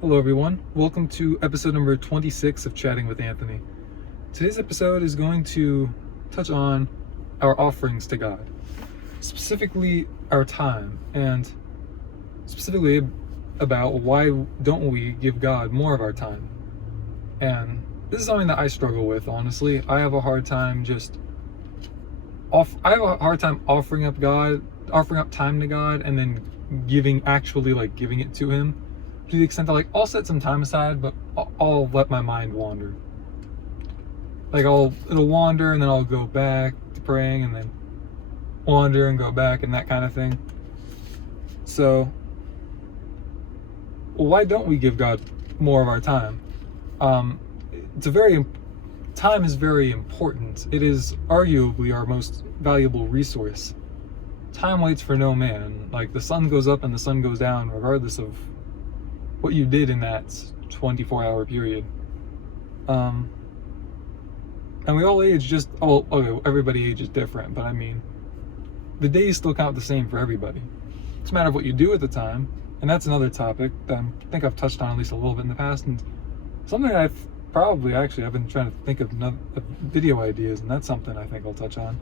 Hello, everyone. Welcome to episode number 26 of Chatting with Anthony. Today's episode is going to touch on our offerings to God, specifically our time, and specifically about why don't we give God more of our time. And this is something that I struggle with, honestly. I have a hard time offering up time to God and then giving it to Him, to the extent that I'll set some time aside, but I'll let my mind wander. It'll wander and then I'll go back to praying and then wander and go back and that kind of thing. So why don't we give God more of our time? Time is very important. It is arguably our most valuable resource. Time waits for no man. The sun goes up and the sun goes down regardless of what you did in that 24-hour period. And we all age everybody ages different, but I mean, the days still count the same for everybody. It's a matter of what you do at the time, and that's another topic that I think I've touched on at least a little bit in the past, and something I've been trying to think of video ideas, and that's something I think I'll touch on.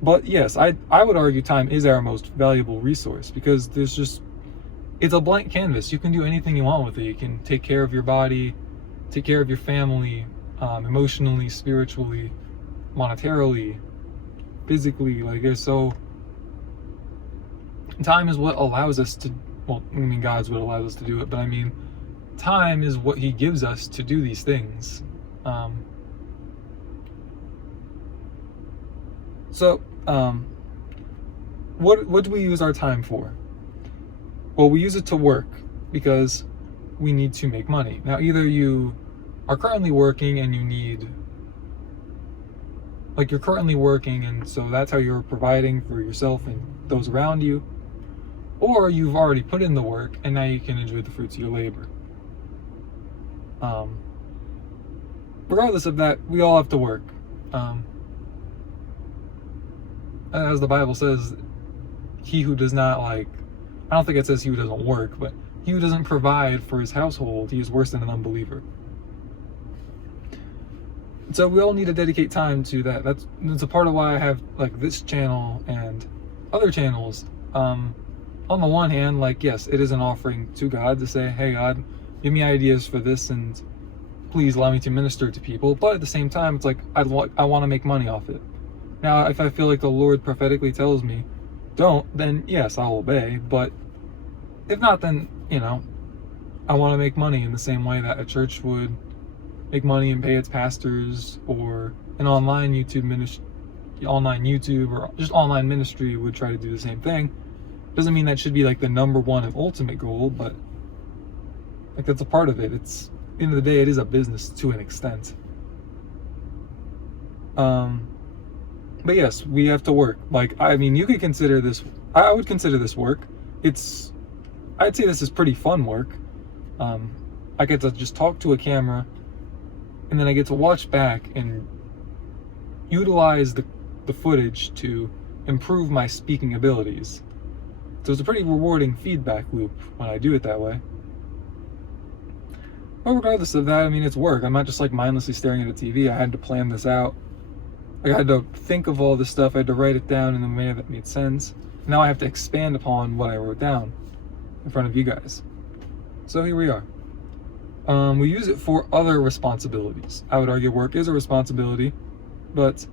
But yes, I would argue time is our most valuable resource, because it's a blank canvas. You can do anything you want with it. You can take care of your body, take care of your family, emotionally, spiritually, monetarily, physically. Time is what allows us to, God's what allows us to do it, but I mean, time is what He gives us to do these things. What do we use our time for? Well, we use it to work because we need to make money. Now, either you are currently working and you're currently working, and so that's how you're providing for yourself and those around you, or you've already put in the work and now you can enjoy the fruits of your labor. Regardless of that, we all have to work. As the Bible says, he who does not I don't think it says he who doesn't work, but he who doesn't provide for his household, he is worse than an unbeliever. So we all need to dedicate time to that. That's a part of why I have this channel and other channels. On the one hand, yes, it is an offering to God to say, hey God, give me ideas for this and please allow me to minister to people. But at the same time, it's I want to make money off it. Now, if I feel like the Lord prophetically tells me, don't, then yes, I'll obey. But if not, then, I want to make money in the same way that a church would make money and pay its pastors, or an online YouTube or just online ministry would try to do the same thing. Doesn't mean that should be the number one and ultimate goal, but that's a part of it. It's, at the end of the day, it is a business to an extent. But yes, we have to work. You could consider this, I would consider this work. I'd say this is pretty fun work. I get to just talk to a camera, and then I get to watch back and utilize the footage to improve my speaking abilities. So it's a pretty rewarding feedback loop when I do it that way. But regardless of that, it's work. I'm not just mindlessly staring at a TV. I had to plan this out. I had to think of all this stuff. I had to write it down in a manner that made sense. Now I have to expand upon what I wrote down in front of you guys. So here we are. We use it for other responsibilities. I would argue work is a responsibility, but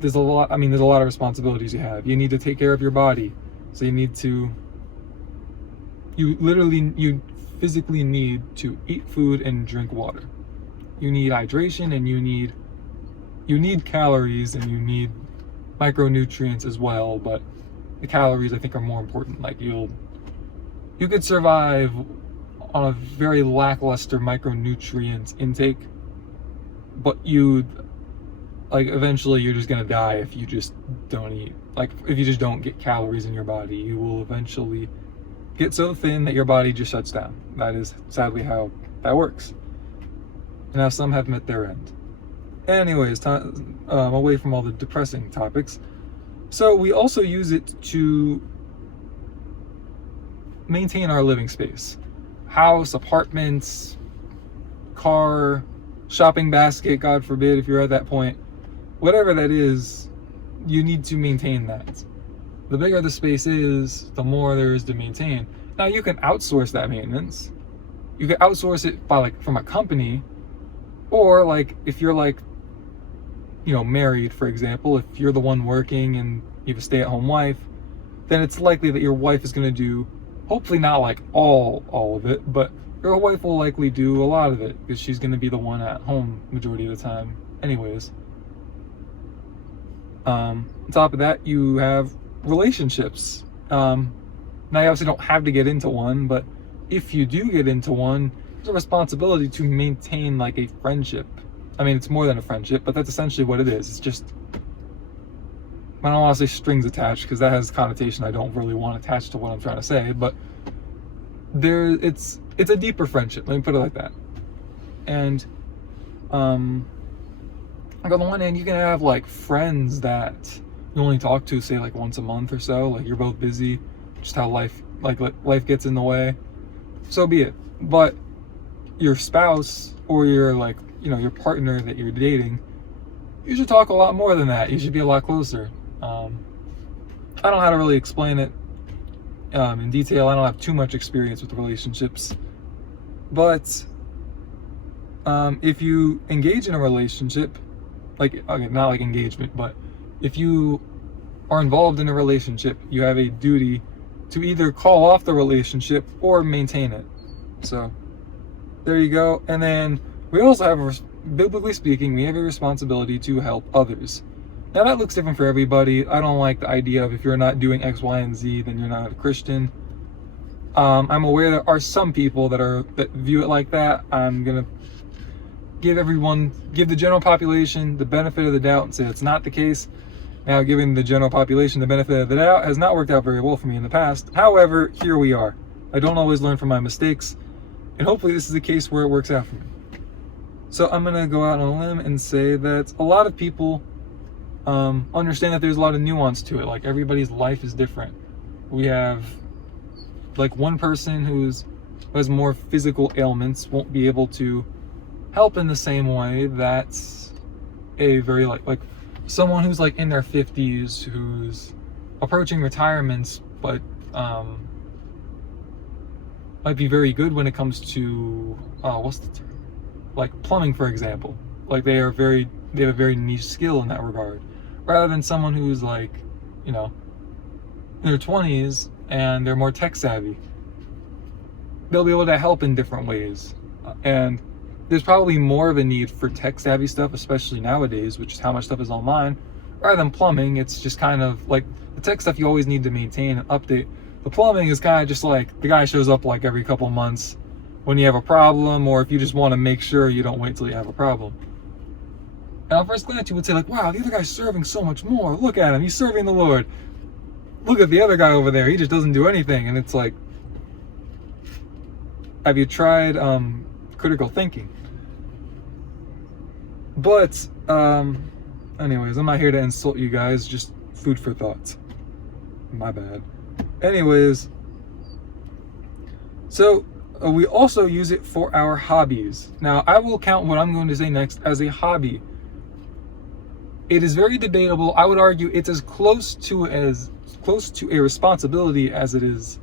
there's a lot of responsibilities you have. You need to take care of your body. So you physically need to eat food and drink water. You need hydration, and you need calories, and you need micronutrients as well, but the calories I think are more important. You could survive on a very lackluster micronutrient intake, but eventually you're just gonna die if you just don't eat. If you just don't get calories in your body, you will eventually get so thin that your body just shuts down. That is sadly how that works. And now some have met their end. Anyways, away from all the depressing topics. So we also use it to maintain our living space. House, apartments, car, shopping basket, God forbid, if you're at that point. Whatever that is, you need to maintain that. The bigger the space is, the more there is to maintain. Now you can outsource that maintenance. You can outsource it by like from a company, or like if you're like, you know, married, for example, if you're the one working and you have a stay-at-home wife, then it's likely that your wife is going to do, hopefully not like all of it, but your wife will likely do a lot of it because she's going to be the one at home majority of the time anyways. On top of that, you have relationships. Now you obviously don't have to get into one, but if you do get into one, there's a responsibility to maintain like a friendship. I mean, it's more than a friendship, but that's essentially what it is. It's just, I don't want to say strings attached because that has a connotation I don't really want attached to what I'm trying to say, but it's a deeper friendship, let me put it like that. And like on the one hand, you can have like friends that you only talk to say like once a month or so, like you're both busy, just how life gets in the way, so be it. But your spouse or your like, you know, your partner that you're dating, you should talk a lot more than that. You should be a lot closer. I don't know how to really explain it in detail. I don't have too much experience with relationships, but if you engage in a relationship, like, okay, not like engagement, but if you are involved in a relationship, you have a duty to either call off the relationship or maintain it. So there you go. And then we also have, biblically speaking, we have a responsibility to help others. Now that looks different for everybody. I don't like the idea of if you're not doing X, Y, and Z, then you're not a Christian. I'm aware there are some people that view it like that. I'm gonna give the general population the benefit of the doubt and say it's not the case. Now, giving the general population the benefit of the doubt has not worked out very well for me in the past. However, here we are. I don't always learn from my mistakes, and hopefully this is a case where it works out for me. So I'm gonna go out on a limb and say that a lot of people understand that there's a lot of nuance to it. Like, everybody's life is different. We have like one person who has more physical ailments won't be able to help in the same way that a very like someone who's like in their 50s who's approaching retirement, but might be very good when it comes to what's the term, like plumbing, for example. Like they have a very niche skill in that regard, rather than someone who's like, you know, in their 20s and they're more tech savvy. They'll be able to help in different ways, and there's probably more of a need for tech savvy stuff, especially nowadays, which is how much stuff is online, rather than plumbing. It's just kind of like the tech stuff you always need to maintain and update. The plumbing is kind of just like the guy shows up like every couple months when you have a problem, or if you just want to make sure you don't wait till you have a problem. And at first glance you would say like, wow, the other guy's serving so much more. Look at him, he's serving the Lord. Look at the other guy over there, he just doesn't do anything. And it's like, have you tried critical thinking? But anyways, I'm not here to insult you guys, just food for thought. My bad. Anyways, so we also use it for our hobbies. Now, I will count what I'm going to say next as a hobby. It is very debatable. I would argue it's as close to a responsibility as it is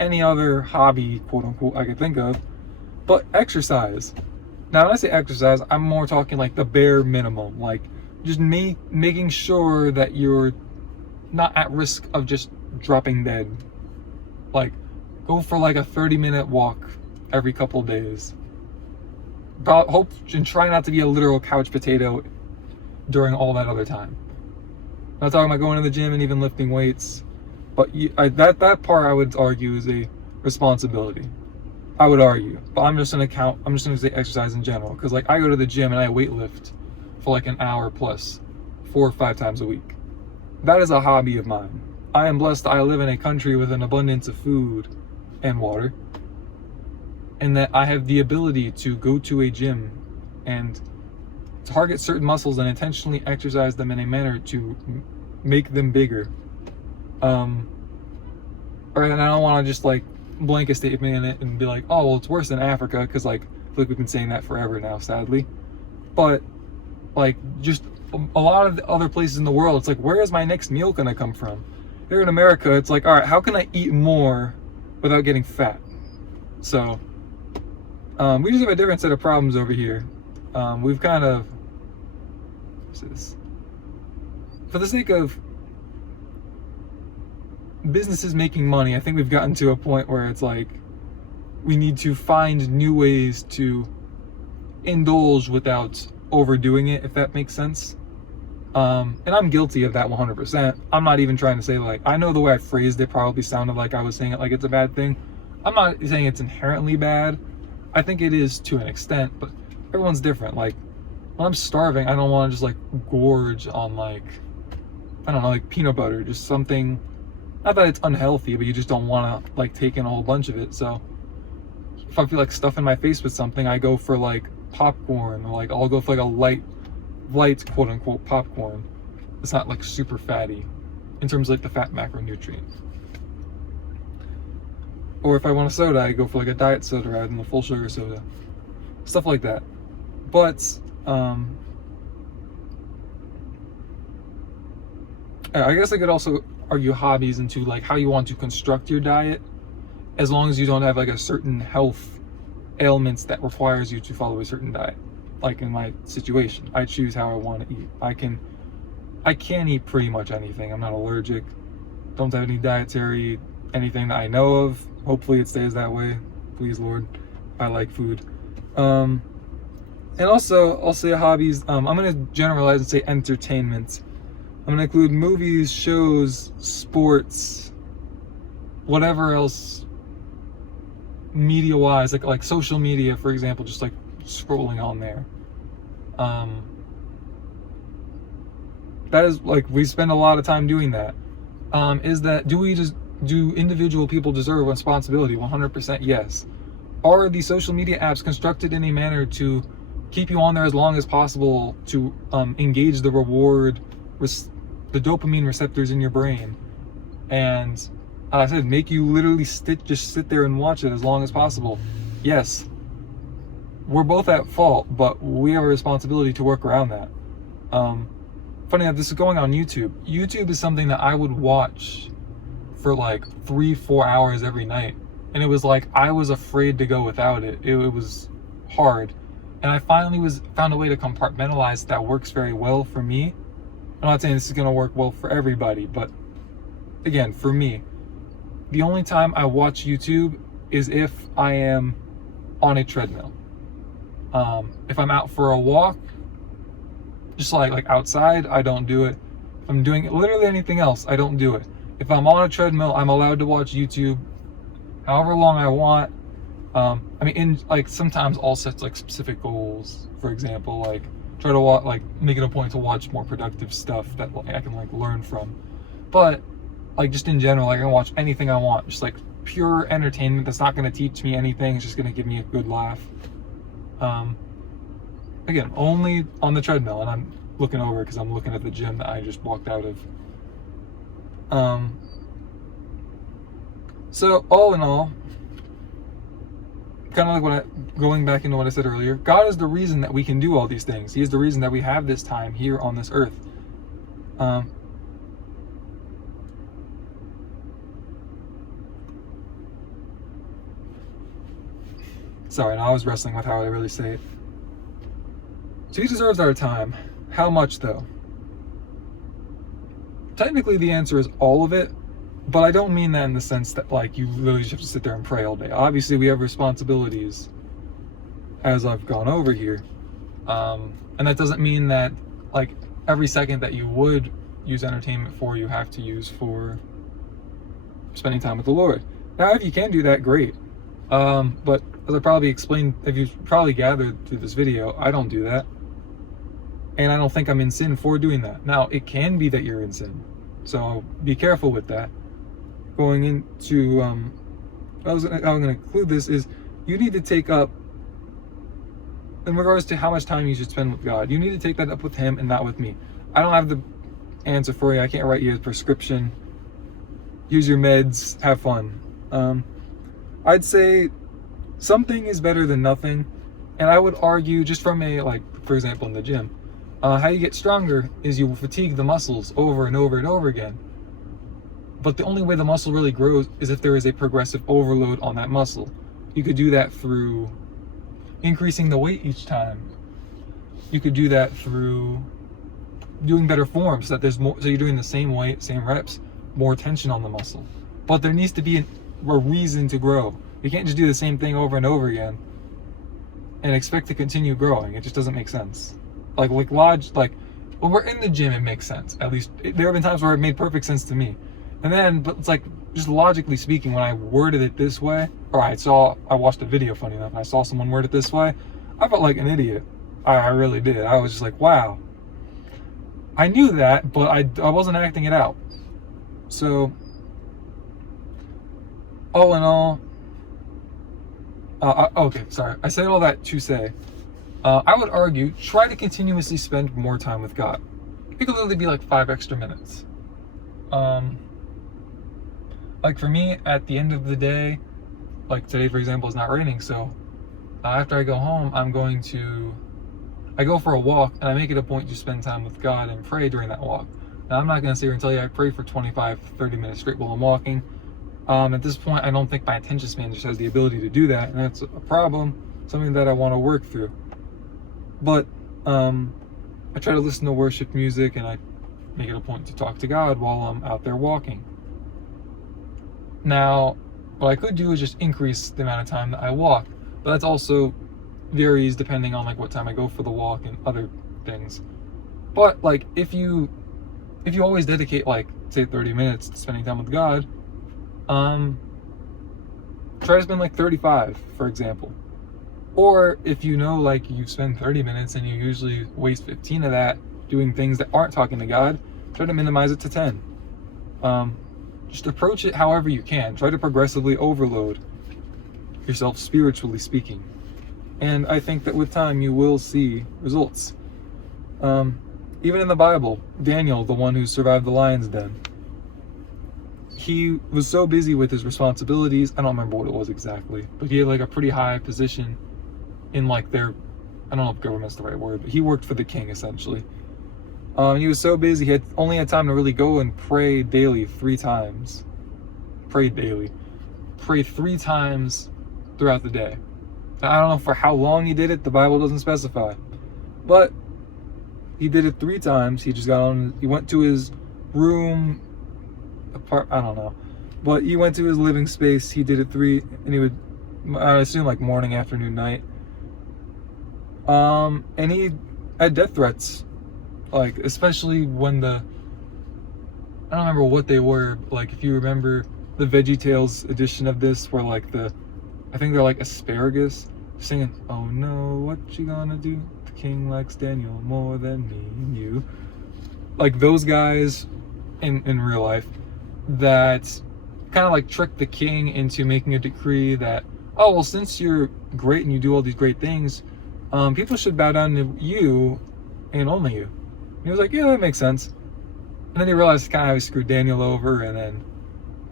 any other hobby, quote unquote, I could think of. But exercise. Now, when I say exercise, I'm more talking like the bare minimum, like just making sure that you're not at risk of just dropping dead. Like, go for like a 30-minute walk every couple of days. Hope and try not to be a literal couch potato during all that other time. I'm not talking about going to the gym and even lifting weights, but that part I would argue is a responsibility. I would argue, but I'm just gonna say exercise in general, because like I go to the gym and I weight lift for like an hour plus 4 or 5 times a week. That is a hobby of mine. I am blessed. I live in a country with an abundance of food and water, and that I have the ability to go to a gym and target certain muscles and intentionally exercise them in a manner to make them bigger. Or and I don't want to just like blanket statement in it and be like, oh well, it's worse than Africa, because like I feel like we've been saying that forever now, sadly. But like just a lot of the other places in the world, it's like, where is my next meal gonna come from? Here in America, it's like, all right, how can I eat more without getting fat? So we just have a different set of problems over here. We've kind of, what's this? For the sake of businesses making money, I think we've gotten to a point where it's like we need to find new ways to indulge without overdoing it, if that makes sense. And I'm guilty of that 100%. I'm not even trying to say, like, I know the way I phrased it probably sounded like I was saying it like it's a bad thing. I'm not saying it's inherently bad. I think it is to an extent, but everyone's different. Like, when I'm starving, I don't want to just like gorge on like, I don't know, like peanut butter, just something, not that it's unhealthy, but you just don't want to like take in a whole bunch of it. So if I feel like stuffing my face with something, I go for like popcorn, or like I'll go for like a light quote unquote popcorn. It's not like super fatty in terms of like the fat macronutrient. Or if I want a soda, I go for like a diet soda rather than the full sugar soda. Stuff like that. But I guess I could also argue hobbies into like how you want to construct your diet, as long as you don't have like a certain health ailments that requires you to follow a certain diet. Like in my situation, I choose how I want to eat. I can eat pretty much anything. I'm not allergic. Don't have any dietary anything that I know of. Hopefully it stays that way. Please, Lord. I like food. And also, I'll say hobbies. I'm going to generalize and say entertainment. I'm going to include movies, shows, sports, whatever else media-wise, like social media, for example, just like scrolling on there. That is like, we spend a lot of time doing that. Do individual people deserve responsibility? 100% yes. Are the social media apps constructed in a manner to keep you on there as long as possible, to engage the the dopamine receptors in your brain, and I said, make you literally just sit there and watch it as long as possible? Yes. We're both at fault, but we have a responsibility to work around that. Funny enough, this is going on YouTube. YouTube is something that I would watch for like 3-4 hours every night, and it was like I was afraid to go without it. It was hard, and I finally found a way to compartmentalize that works very well for me. I'm not saying this is going to work well for everybody, but again, for me, the only time I watch YouTube is if I am on a treadmill. If I'm out for a walk, just like outside, I don't do it. If I'm doing literally anything else, I don't do it. If I'm on a treadmill, I'm allowed to watch YouTube however long I want. I mean, sometimes I'll set like specific goals. For example, like try to make it a point to watch more productive stuff that I can like learn from. But like just in general, I can watch anything I want, just like pure entertainment that's not going to teach me anything. It's just going to give me a good laugh. Again, only on the treadmill, and I'm looking over because I'm looking at the gym that I just walked out of. So all in all, kind of like going back into what I said earlier, God is the reason that we can do all these things. He is the reason that we have this time here on this earth. Sorry, no, I was wrestling with how I really say it. So he deserves our time. How much though? Technically the answer is all of it, but I don't mean that in the sense that like you literally just have to sit there and pray all day. Obviously we have responsibilities, as I've gone over here. And that doesn't mean that like every second that you would use entertainment for, you have to use for spending time with the Lord. Now, if you can do that, great. But as I probably explained, if you probably gathered through this video, I don't do that. And I don't think I'm in sin for doing that. Now, it can be that you're in sin, so be careful with that. Going into, how I'm going to conclude this is, you need to take up, in regards to how much time you should spend with God, you need to take that up with Him and not with me. I don't have the answer for you. I can't write you a prescription. here's your meds, have fun. I'd say something is better than nothing. And I would argue, just from a, like, for example, in the gym, how you get stronger is you fatigue the muscles over and over and over again. But the only way the muscle really grows is if there is a progressive overload on that muscle. You could do that through increasing the weight each time. You could do that through doing better forms, so that there's more, so you're doing the same weight, same reps, more tension on the muscle. But there needs to be a reason to grow. You can't just do the same thing over and over again and expect to continue growing. It just doesn't make sense. Like when we're in the gym, it makes sense. At least there have been times where it made perfect sense to me. And then, but it's like, just logically speaking, when I worded it this way, or I watched a video, funny enough, and I saw someone word it this way, I felt like an idiot. I really did. I was just like, wow. I knew that, but I wasn't acting it out. So, all in all, okay, sorry. I said all that to say, I would argue, try to continuously spend more time with God. It could literally be like 5 extra minutes. Like for me, at the end of the day, like today, for example, it's not raining, so after I go home, I go for a walk, and I make it a point to spend time with God and pray during that walk. Now, I'm not going to sit here and tell you I pray for 25, 30 minutes straight while I'm walking. At this point, I don't think my attention span just has the ability to do that, and that's a problem, something that I want to work through. But I try to listen to worship music, and I make it a point to talk to God while I'm out there walking. Now, what I could do is just increase the amount of time that I walk, but that's also varies depending on like what time I go for the walk and other things. But like if you always dedicate like say 30 minutes to spending time with God, try to spend like 35, for example. Or if you know like you spend 30 minutes and you usually waste 15 of that doing things that aren't talking to God, try to minimize it to 10. Just approach it however you can. Try to progressively overload yourself, spiritually speaking. And I think that with time you will see results. Even in the Bible, Daniel, the one who survived the lion's den, he was so busy with his responsibilities, I don't remember what it was exactly, but he had like a pretty high position in like their, I don't know if government's the right word, but he worked for the king essentially. He was so busy, he only had time to really go and pray daily 3 times. Pray 3 times throughout the day. Now, I don't know for how long he did it, the Bible doesn't specify. But he did it 3 times. He just got on, he went to his room, I don't know. But he went to his living space, he did it 3, and he would, I assume like morning, afternoon, night. And he had death threats. Like, especially when I don't remember what they were, but like if you remember the VeggieTales edition of this, where like I think they're like asparagus, singing, "Oh no, what you gonna do? The king likes Daniel more than me and you." Like those guys in real life that kind of like tricked the king into making a decree that, oh, well, since you're great and you do all these great things, people should bow down to you and only you. And he was like, yeah, that makes sense. And then he realized kind of how he screwed Daniel over, and then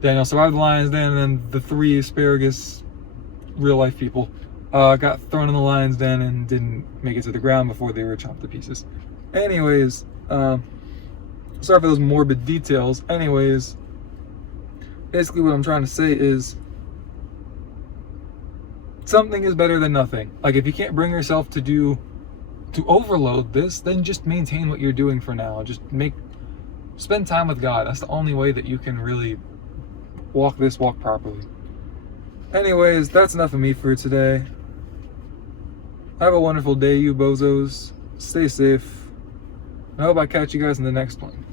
Daniel survived the lion's den, and then the 3 asparagus real life people got thrown in the lion's den and didn't make it to the ground before they were chopped to pieces. Anyways, sorry for those morbid details. Anyways, basically what I'm trying to say is something is better than nothing. Like if you can't bring yourself to overload this, then just maintain what you're doing for now. Just spend time with God. That's the only way that you can really walk properly. Anyways, that's enough of me for today. Have a wonderful day, you bozos. Stay safe. I hope I catch you guys in the next one.